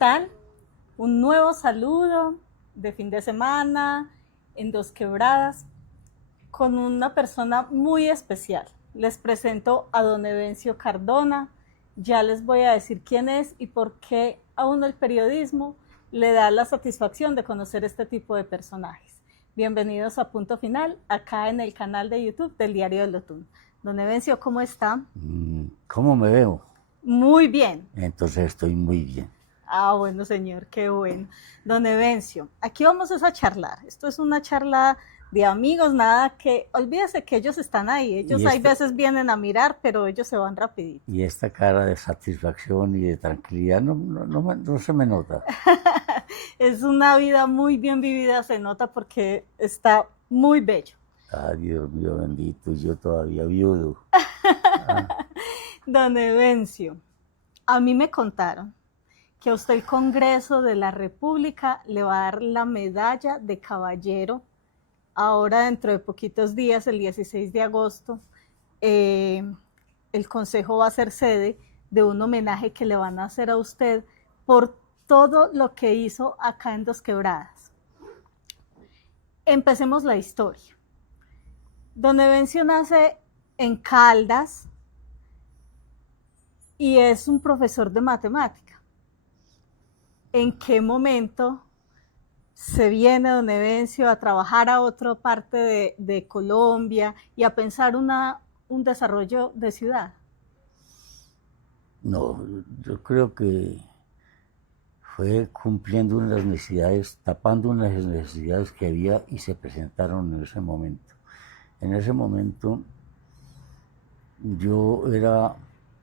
tal? Un nuevo saludo de fin de semana en Dos Quebradas con una persona muy especial. Les presento a don Evencio Cardona. Ya les voy a decir quién es y por qué a uno el periodismo le da la satisfacción de conocer este tipo de personajes. Bienvenidos a Punto Final, acá en el canal de YouTube del Diario del Otún. Don Evencio, ¿cómo está? ¿Cómo me veo? Muy bien. Entonces estoy muy bien. Ah, bueno, señor, qué bueno. Don Evencio, aquí vamos a charlar. Esto es una charla de amigos, nada que, olvídese que ellos están ahí. Ellos hay veces vienen a mirar, pero ellos se van rapidito. Y esta cara de satisfacción y de tranquilidad no se me nota. Es una vida muy bien vivida, se nota porque está muy bello. Ay, Dios mío bendito, yo todavía viudo. Don Evencio, a mí me contaron que a usted el Congreso de la República le va a dar la medalla de caballero ahora dentro de poquitos días, el 16 de agosto. El Consejo va a ser sede de un homenaje que le van a hacer a usted por todo lo que hizo acá en Dos Quebradas. Empecemos la historia. Don Evencio nace en Caldas y es un profesor de matemática. ¿En qué momento se viene don Evencio a trabajar a otra parte de Colombia y a pensar un desarrollo de ciudad? No, yo creo que fue cumpliendo unas necesidades, tapando unas necesidades que había y se presentaron en ese momento. En ese momento yo era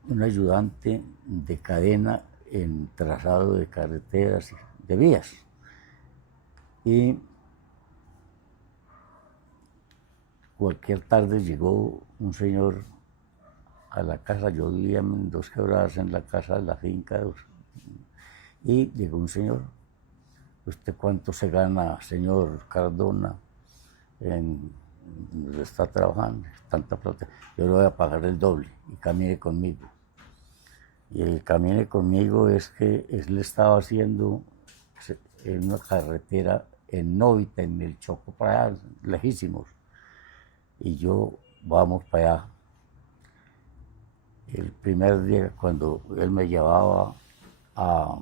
un ayudante de cadena en trazado de carreteras y de vías. Y cualquier tarde llegó un señor a la casa, yo vivía en Dos Quebradas, en la casa de la finca, y llegó un señor. ¿Usted cuánto se gana, señor Cardona, en donde está trabajando? Tanta plata. Yo le voy a pagar el doble y camine conmigo. Y el camine conmigo es que él estaba haciendo en una carretera en Novita, en el Choco, para allá, lejísimos. Y yo, vamos para allá. El primer día, cuando él me llevaba a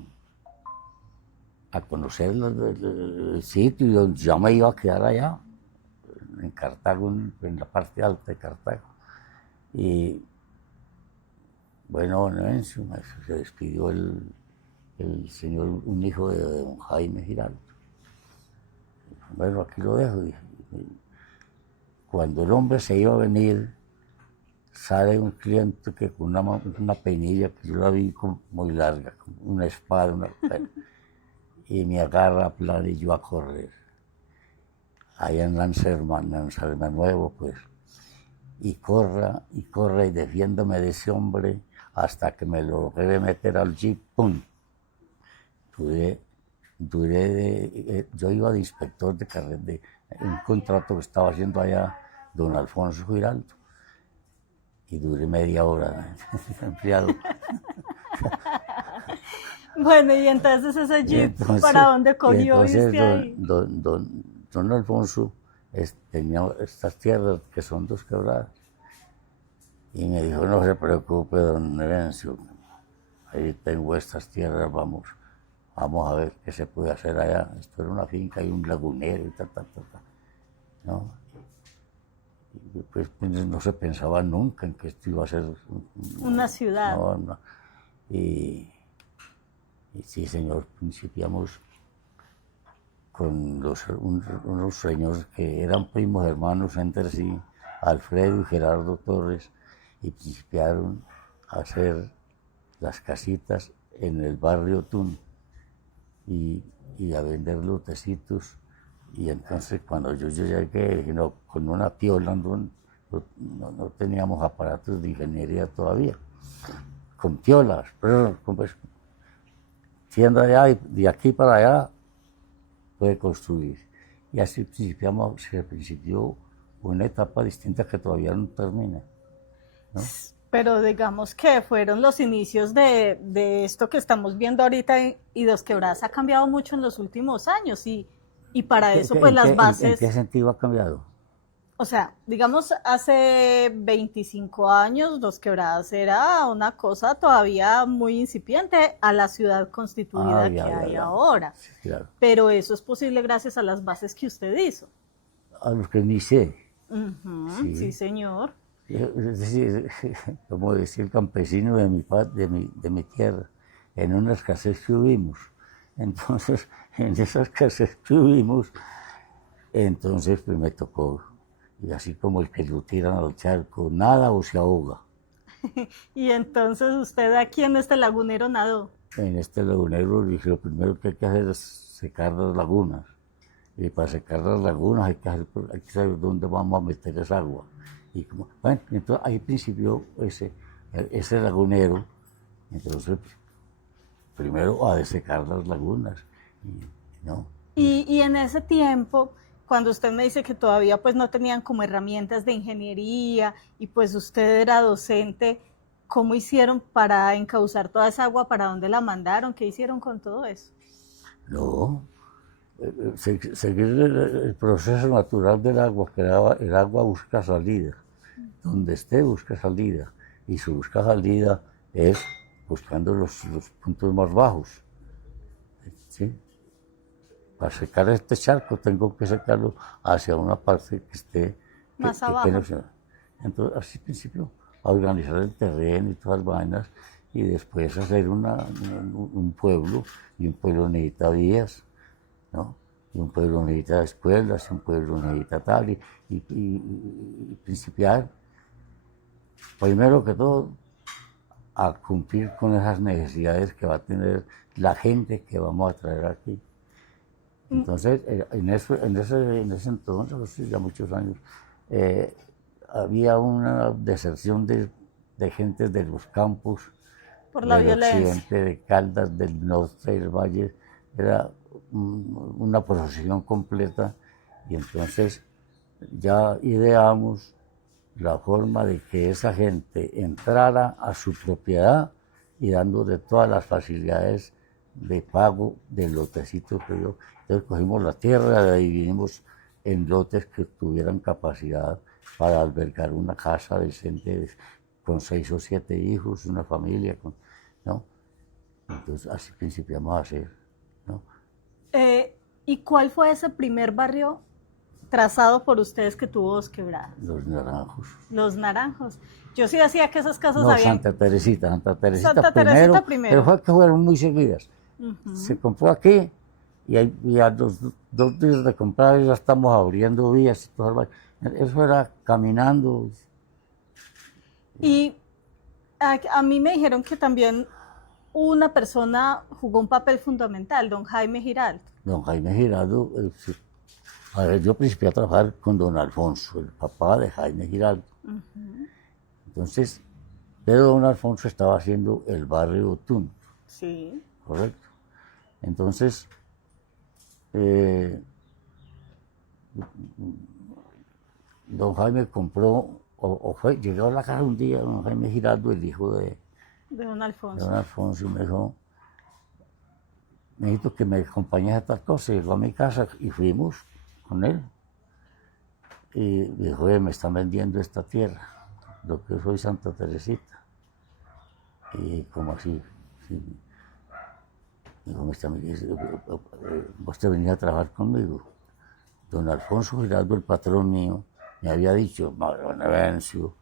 conocer el sitio y donde yo me iba a quedar allá, en Cartago, en la parte alta de Cartago. Y bueno, se despidió el señor, un hijo de don Jaime Giraldo. Bueno, aquí lo dejo. Y cuando el hombre se iba a venir, sale un cliente que con una peinilla que yo la vi muy larga, una espada, y me agarra a plan y yo a correr. Allá en Lanzarme Nuevo, pues. Y corra, y defiéndome de ese hombre hasta que me logré meter al jeep, ¡pum! Yo iba de inspector de carretera, de un contrato que estaba haciendo allá don Alfonso Giraldo. Y duré media hora enfriado. Bueno, y entonces ese jeep, ¿para dónde cogió? Entonces don Alfonso tenía estas tierras que son Dos Quebradas. Y me dijo, no se preocupe, don Evencio, ahí tengo estas tierras, vamos a ver qué se puede hacer allá. Esto era una finca y un lagunero y tal. ¿No? Y pues no se pensaba nunca en que esto iba a ser una ciudad. No. Y sí, señor, principiamos con unos señores que eran primos hermanos entre sí, Alfredo y Gerardo Torres, y principiaron a hacer las casitas en el barrio Tun y a vender lotecitos. Y entonces cuando yo llegué, con una piola, no teníamos aparatos de ingeniería todavía, con piolas, pero pues, siendo allá y de aquí para allá puede construir. Y así se principió una etapa distinta que todavía no termina, ¿no? Pero digamos que fueron los inicios de esto que estamos viendo ahorita y Dos Quebradas ha cambiado mucho en los últimos años y para eso pues las En qué bases, sentido ha cambiado? o sea, digamos hace 25 años Dos Quebradas era una cosa todavía muy incipiente a la ciudad Ah, constituida que ya, ya, hay ya. ahora. Sí, claro. Pero eso es posible gracias a las bases que usted hizo. A los que ni sé. Ujú, sí, Sí. señor. Es decir, como decía el campesino de mi tierra, en una escasez que hubimos. Entonces, en esa escasez que hubimos, entonces pues me tocó, y así como el que lo tiran al charco, nada o se ahoga. Y entonces usted aquí en este lagunero nadó. En este lagunero dije, lo primero que hay que hacer es secar las lagunas. Y para secar las lagunas hay que saber dónde vamos a meter esa agua. Y como, bueno, entonces ahí principió ese lagunero. Entonces, primero a desecar las lagunas. ¿No? Y en ese tiempo, cuando usted me dice que todavía pues no tenían como herramientas de ingeniería y pues usted era docente, ¿cómo hicieron para encauzar toda esa agua? ¿Para dónde la mandaron? ¿Qué hicieron con todo eso? No, seguir el proceso natural del agua, que el agua busca salida. Donde esté busca salida. Y su busca salida es buscando los puntos más bajos. ¿Sí? Para secar este charco tengo que secarlo hacia una parte que esté Más que abajo. no sea. Entonces, así principio, a organizar el terreno y todas las vainas, y después hacer un pueblo, y un pueblo necesita vías, ¿no? Y un pueblo necesita escuelas, y un pueblo necesita tal, y principiar, primero que todo, a cumplir con esas necesidades que va a tener la gente que vamos a traer aquí. Entonces, en ese entonces, hace ya muchos años, había una deserción de gente de los campos, Por la del violencia. occidente, de Caldas, del norte, del valle. Era una procesión completa y entonces ya ideamos la forma de que esa gente entrara a su propiedad y dándole todas las facilidades de pago del lotecito que yo. Entonces cogimos la tierra, la dividimos en lotes que tuvieran capacidad para albergar una casa decente con 6 o 7 hijos, una familia, ¿no? Entonces así principiamos a hacer, ¿no? ¿Y cuál fue ese primer barrio trazado por ustedes que tuvo Dos Quebradas? Los naranjos. Los Naranjos. Yo sí decía que esas casas No, habían... Santa Teresita Santa primero, Teresita pero primero. fue que fueron muy seguidas. Se compró aquí y a los 2 días de comprar ya estamos abriendo vías y todo. Eso era caminando. Y a mí me dijeron que también una persona jugó un papel fundamental, don Jaime Giralt. Don Jaime Giraldo, a ver, yo principié a trabajar con don Alfonso, el papá de Jaime Giraldo. Entonces, pero don Alfonso estaba haciendo el barrio Tun, Sí. correcto. Entonces, don Jaime compró, llegó a la casa un día, don Jaime Giraldo, el hijo De don de Alfonso. don Alfonso, y me dijo, necesito que me acompañes a tal cosa. Llegó a mi casa y fuimos con él. Y me dijo, me están vendiendo esta tierra, lo que soy Santa Teresita. Y como así, sí. Dijo, vos te venís a trabajar conmigo. Don Alfonso Giraldo, el patrón mío, me había dicho, don Evencio,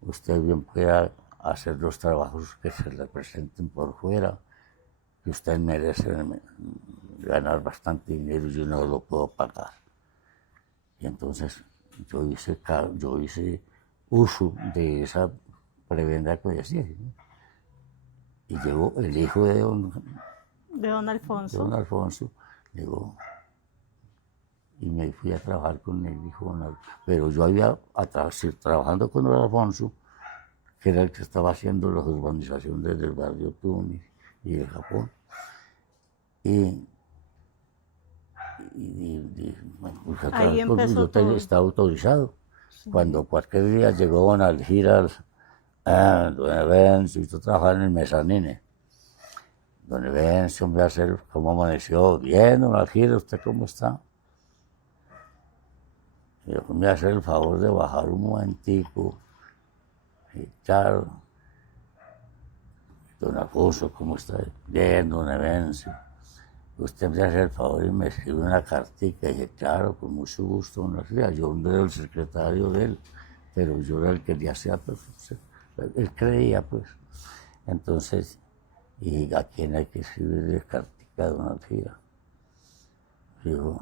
usted bien pueda hacer los trabajos que se le presenten por fuera, que usted merece ganar bastante dinero y yo no lo puedo pagar. Y entonces yo hice uso de esa prebenda que decía. ¿Sí? Y llegó el hijo de don Alfonso, llegó y me fui a trabajar con el hijo de don Alfonso. Pero yo había, trabajando con don Alfonso, que era el que estaba haciendo las urbanizaciones del barrio Tunis y de Japón. Bueno, pues ahí empezó yo todo. estaba autorizado. Sí. Cuando cualquier día llegó don Algira Don Evencio, yo trabajaba en el mezanine. Don Evencio me hace, ¿cómo amaneció? Bien, don Algiro, ¿usted cómo está? Y yo me hace el favor de bajar un momentico. Y claro, don Alfonso, ¿cómo está? Bien, don Evencio. Usted me hace el favor y me escribe una cartica. Y dije, claro, con mucho gusto, don Algiro. Yo no era el secretario de él, pero yo era el que le hacía, pues, él creía, pues. Entonces, ¿y a quién hay que escribirle cartica a don Algiro? Digo,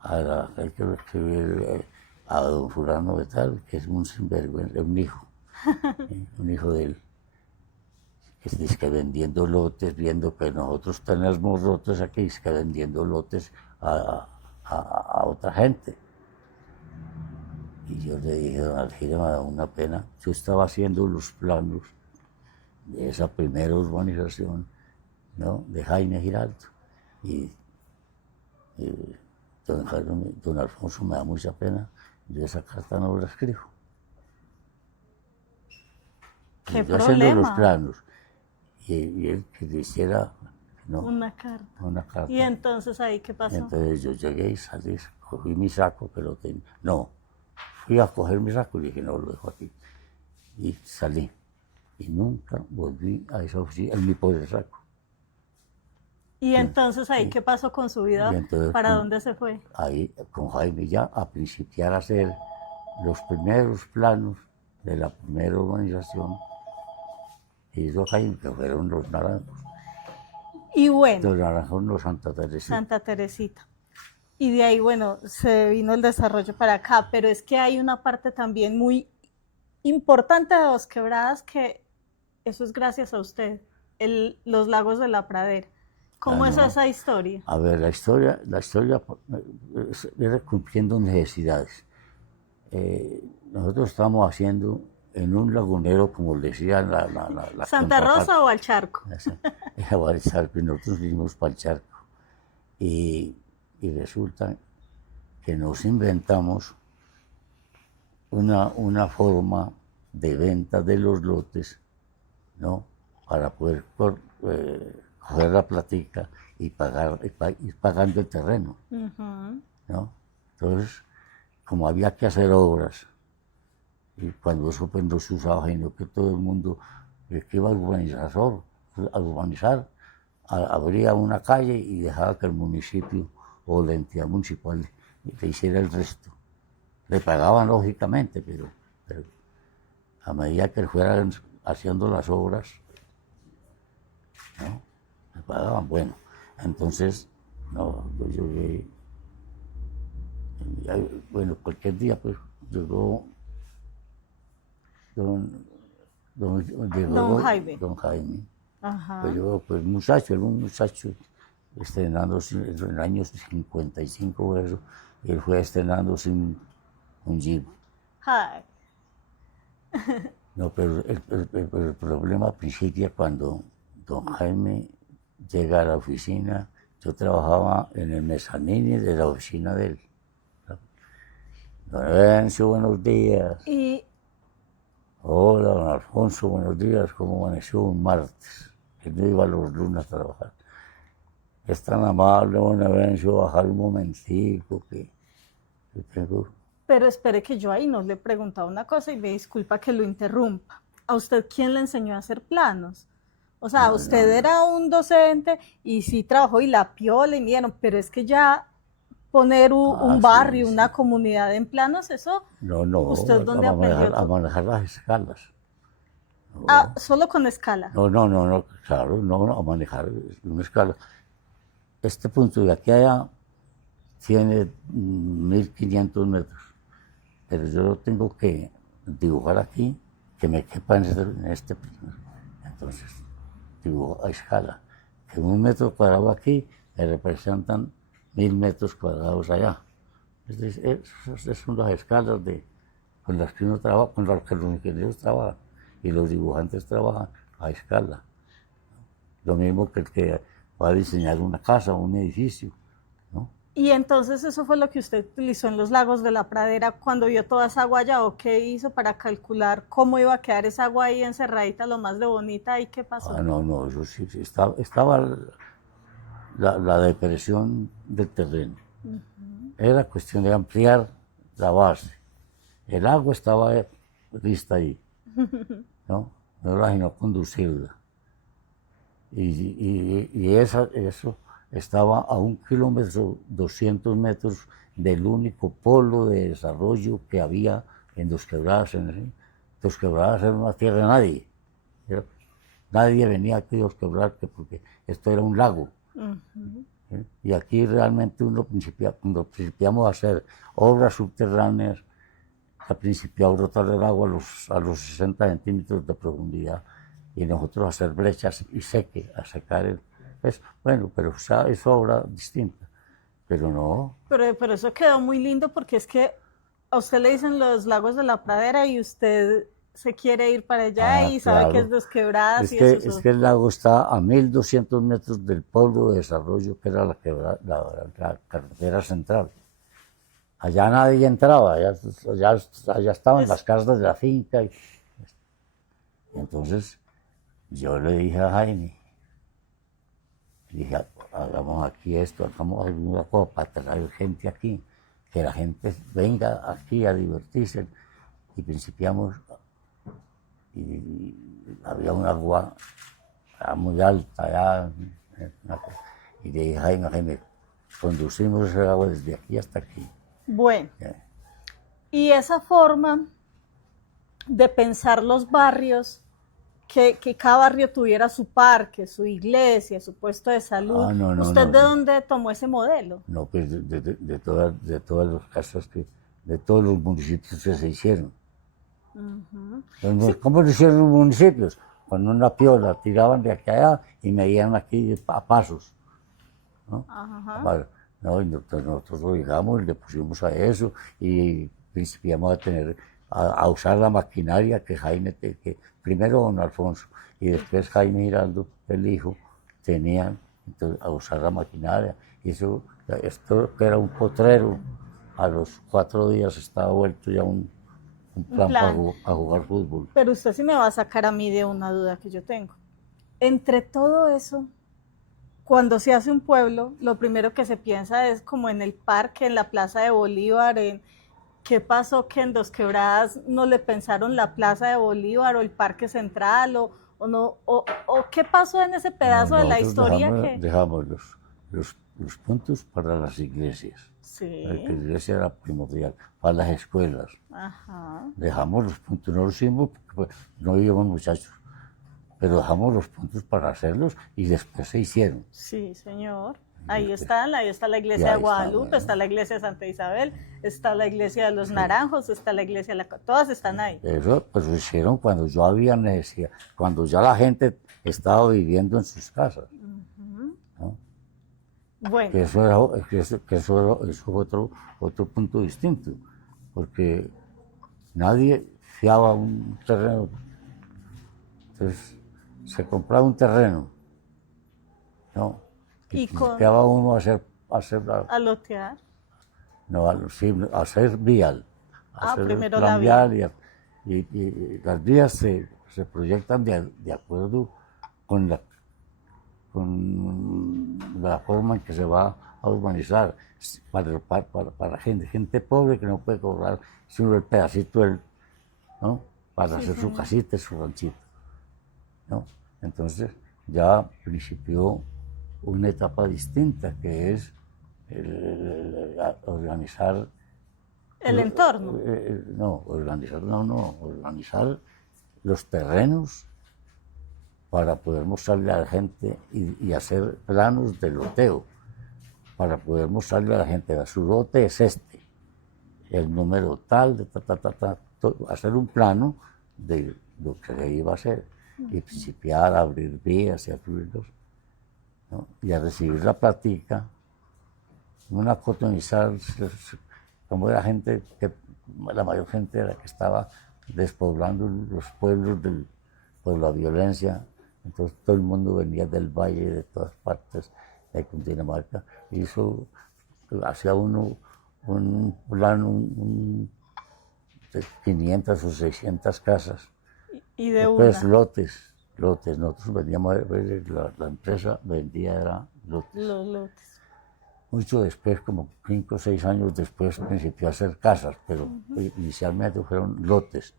ahora hay que escribir a don fulano de tal, que es un sinvergüenza, un hijo de él, que dice que vendiendo lotes, viendo que nosotros tenemos lotes aquí, dice que vendiendo lotes a otra gente. Y yo le dije, don Algiro, me da una pena, yo estaba haciendo los planos de esa primera urbanización, ¿no?, de Jaime Giraldo, y don Alfonso, me da mucha pena, yo esa carta no la escribo. ¿Qué Yo haciendo los problema? planos, y él que le hiciera, ¿no?, Una carta. una carta. ¿Y entonces ahí qué pasó? Entonces yo llegué y salí, cogí mi saco, que lo tenía. No, fui a coger mi saco y dije, no, lo dejo aquí. Y salí. Y nunca volví a esa oficina, en mi pobre saco. ¿Y entonces ahí Sí. qué pasó con su vida? Y entonces, ¿Para dónde se fue? Ahí con Jaime ya a principiar a hacer los primeros planos de la primera urbanización que hizo Jaime, que fueron los naranjos. Y bueno, Los naranjos no Santa Teresita. Santa Teresita. Y de ahí, bueno, se vino el desarrollo para acá, pero es que hay una parte también muy importante de Dos Quebradas que eso es gracias a usted, los lagos de la pradera. ¿Cómo es no. esa historia? A ver, la historia era cumpliendo necesidades. Nosotros estamos haciendo en un lagunero, como le decía la ¿Santa Rosa o al Charco? Era el charco, y nosotros vinimos para el charco. Y resulta que nos inventamos una forma de venta de los lotes, ¿no?, para poder coger la platica y ir pagando el terreno, ¿no? Entonces, como había que hacer obras, y cuando eso pues no se usaba, sino que todo el mundo que iba a urbanizar, abría una calle y dejaba que el municipio o la entidad municipal le hiciera el resto. Le pagaban lógicamente, pero a medida que fueran haciendo las obras, ¿no?, me pagaban. Bueno, entonces, no, yo llegué, bueno, cualquier día pues llegó Don Jaime. Don Jaime. Ajá. Pues yo, pues muchacho, era un muchacho estrenándose en el año 55 o eso, y él fue estrenándose un Jeep. Ay. No, pero el problema principia cuando don Jaime llega a la oficina. Yo trabajaba en el mezanine de la oficina de él. Don Evencio, buenos días. Y Hola, don Alfonso, buenos días. ¿Cómo amaneció un martes? Que no iba los lunes a trabajar. Es tan amable, don Evencio, bajar un momentico que tengo... pero espere que yo ahí no le he preguntado una cosa y me disculpa que lo interrumpa. ¿A usted quién le enseñó a hacer planos? O sea, usted era un docente y sí trabajó y la piola y miren, pero es que ya poner un barrio, sí. una comunidad en planos, eso, No, ¿usted dónde aprendió? A manejar las escalas. No. Ah, solo con escala. No, claro, no, a manejar una escala. Este punto de aquí a allá tiene 1500 metros, pero yo lo tengo que dibujar aquí, que me quepa en este plano. Entonces, dibujo a escala, que 1 metro cuadrado aquí me representan 1000 metros cuadrados allá. Esas son las escalas con las que uno trabaja, con las que los ingenieros trabajan y los dibujantes trabajan a escala. Lo mismo que el que va a diseñar una casa o un edificio, ¿no? Y entonces eso fue lo que usted utilizó en los lagos de la Pradera cuando vio toda esa agua allá, o qué hizo para calcular cómo iba a quedar esa agua ahí encerradita, lo más de bonita, y qué pasó. No, no, eso sí, sí, estaba la depresión del terreno. Era cuestión de ampliar la base. El agua estaba lista ahí, ¿no? No era sino conducirla. Y eso estaba a 1 kilómetro, 200 metros del único polo de desarrollo que había en Dos Quebradas. Dos Quebradas era una tierra de nadie. Nadie venía aquí a Dos Quebradas porque esto era un lago. ¿Sí? Y aquí realmente cuando principiamos a hacer obras subterráneas, ha principiado a brotar el agua a los 60 centímetros de profundidad y nosotros hacer brechas y a secar bueno, pero es obra distinta, pero no. Pero eso quedó muy lindo porque es que a usted le dicen los lagos de la Pradera y usted se quiere ir para allá y sabe claro. que es Dos Quebradas Es que el lago está a 1.200 metros del polo de desarrollo que era la carretera central. Allá nadie entraba, allá estaban las casas de la finca. Y entonces yo le dije a Jaime, dije, hagamos aquí esto, hagamos alguna cosa para traer gente aquí, que la gente venga aquí a divertirse. Y principiamos, y había un agua muy alta allá, y le dije, Jaime, conducimos ese agua desde aquí hasta aquí. Bueno, y esa forma de pensar los barrios, que cada barrio tuviera su parque, su iglesia, su puesto de salud. ¿Usted de dónde tomó ese modelo? No, pues de todas las casas, de todos los municipios que se hicieron. ¿Cómo lo hicieron los municipios? Con una piola, tiraban de aquí a allá y medían aquí a pasos. ¿No? No, y nosotros lo llegamos, le pusimos a eso y principiamos a usar la maquinaria que Jaime, que primero don Alfonso y después Jaime Giraldo, el hijo, tenían entonces, a usar la maquinaria. Y esto que era un potrero, a los 4 días estaba vuelto ya un plan para jugar fútbol. Pero usted sí me va a sacar a mí de una duda que yo tengo. Entre todo eso, cuando se hace un pueblo, lo primero que se piensa es como en el parque, en la Plaza de Bolívar, en qué pasó que en Dos Quebradas no le pensaron la Plaza de Bolívar o el Parque Central o qué pasó en ese pedazo de la historia. Dejamos los puntos para las iglesias. Sí. La iglesia era primordial, para las escuelas. Dejamos los puntos, no lo hicimos porque pues, no íbamos muchachos. Pero dejamos los puntos para hacerlos y después se hicieron. Sí, señor. Ahí está la iglesia de Guadalupe, está la iglesia de Santa Isabel, está la iglesia de los Naranjos, está la iglesia de todas están ahí. Eso pues lo hicieron cuando yo había necesidad, cuando ya la gente estaba viviendo en sus casas. ¿No? Bueno. Que eso fue otro punto distinto, porque nadie fiaba un terreno. Entonces, se compraba un terreno, ¿no? Y principiaba uno a hacer ¿A lotear? No, a hacer vial. Primero la vial. Y las vías se proyectan de acuerdo con la forma en que se va a urbanizar para gente pobre que no puede cobrar sino el pedacito ¿no? Para hacer su casita y su ranchito. ¿No? Entonces ya principió una etapa distinta que es organizar el entorno. Organizar los terrenos para poder mostrarle a la gente y hacer planos de loteo para poder mostrarle a la gente, su lote es este, el número tal, de hacer un plano de lo que se iba a hacer y principiar a abrir vías y a fluirlos, ¿no? Y a recibir la plática, una cotonizar, como era gente, la mayor gente era que estaba despoblando los pueblos por la violencia, entonces todo el mundo venía del valle, de todas partes de Cundinamarca, y eso hacía uno un plan de 500 o 600 casas. Y de Después una, lotes. Nosotros vendíamos, la empresa vendía era lotes. los lotes. Mucho después, como 5 o 6 años después, principió a hacer casas, pero inicialmente fueron lotes.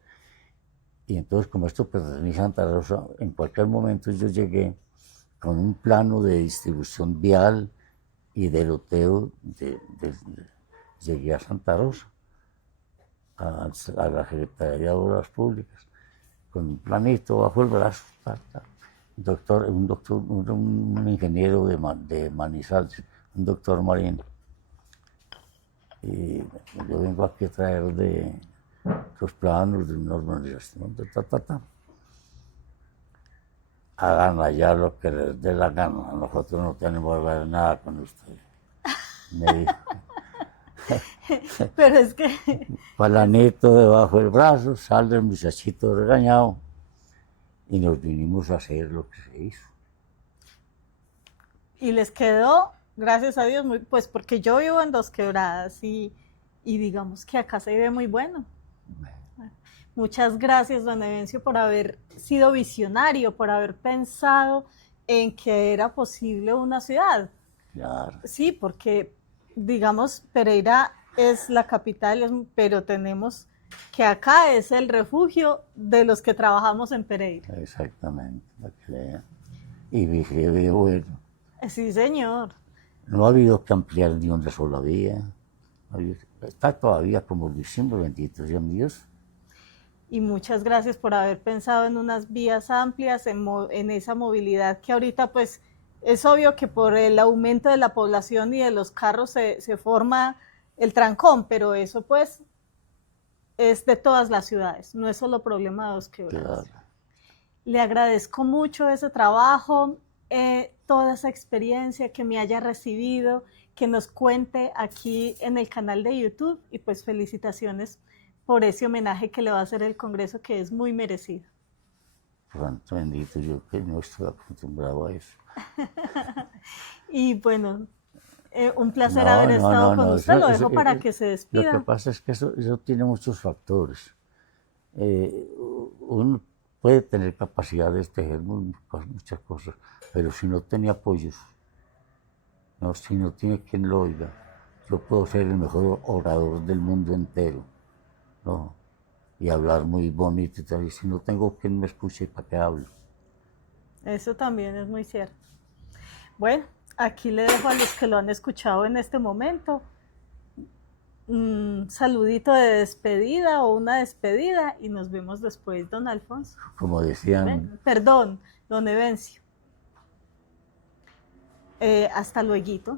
Y entonces, como esto pertenece a Santa Rosa, en cualquier momento yo llegué con un plano de distribución vial y de loteo, llegué a Santa Rosa, a la Secretaría de Obras Públicas, con un planito bajo el brazo, un ingeniero de Manizales, un doctor Marín. Y yo vengo aquí a traer de los planos de una urbanización, hagan allá lo que les dé la gana, nosotros no tenemos que ver nada con ustedes. Me dijo. Pero es que Palanito debajo del brazo, sale el muchachito regañado y nos vinimos a hacer lo que se hizo. y les quedó, gracias a Dios, muy, pues porque yo vivo en Dos Quebradas y digamos que acá se ve muy bueno. Muchas gracias, don Evencio, por haber sido visionario, por haber pensado en que era posible una ciudad. Claro. Sí, porque digamos Pereira es la capital, pero tenemos que acá es el refugio de los que trabajamos en Pereira. Exactamente, para que vean. Y dije, bueno, Sí, señor. no ha habido que ampliar ni una sola vía. Está todavía como diciembre, bendito sea mi Dios. Y muchas gracias por haber pensado en unas vías amplias, en esa movilidad que ahorita pues es obvio que por el aumento de la población y de los carros se forma el trancón, pero eso pues es de todas las ciudades, no es solo problema de Dos Quebradas. Claro. Le agradezco mucho ese trabajo, toda esa experiencia que me haya recibido, que nos cuente aquí en el canal de YouTube y pues felicitaciones por ese homenaje que le va a hacer el Congreso, que es muy merecido. Santo bendito, yo que no estoy acostumbrado a eso. Y bueno, un placer haber estado con usted, lo dejo para que se despida. Lo que pasa es que eso tiene muchos factores. Uno puede tener capacidad de tejer muchas cosas, pero si no tiene apoyos, no, si no tiene quien lo oiga, yo puedo ser el mejor orador del mundo entero, ¿no? Y hablar muy bonito y tal, y si no tengo quien me escuche, ¿para qué hablo? Eso también es muy cierto. Bueno, aquí le dejo a los que lo han escuchado en este momento un saludito de despedida o una despedida y nos vemos después, don Alfonso. Como decían... Perdón, don Evencio. Hasta luego.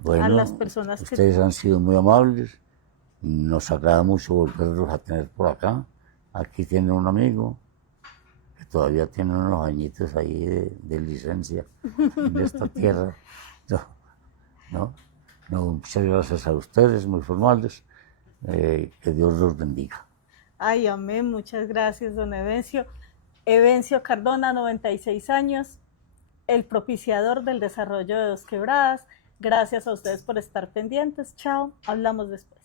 Bueno, a las personas ustedes han sido muy amables. Nos agrada mucho volverlos a tener por acá. Aquí tienen un amigo que todavía tiene unos añitos ahí de licencia en esta tierra. No, muchas gracias a ustedes, muy formales. Que Dios los bendiga. Ay, amén. Muchas gracias, don Evencio. Evencio Cardona, 96 años, el propiciador del desarrollo de Dos Quebradas. Gracias a ustedes por estar pendientes. Chao. Hablamos después.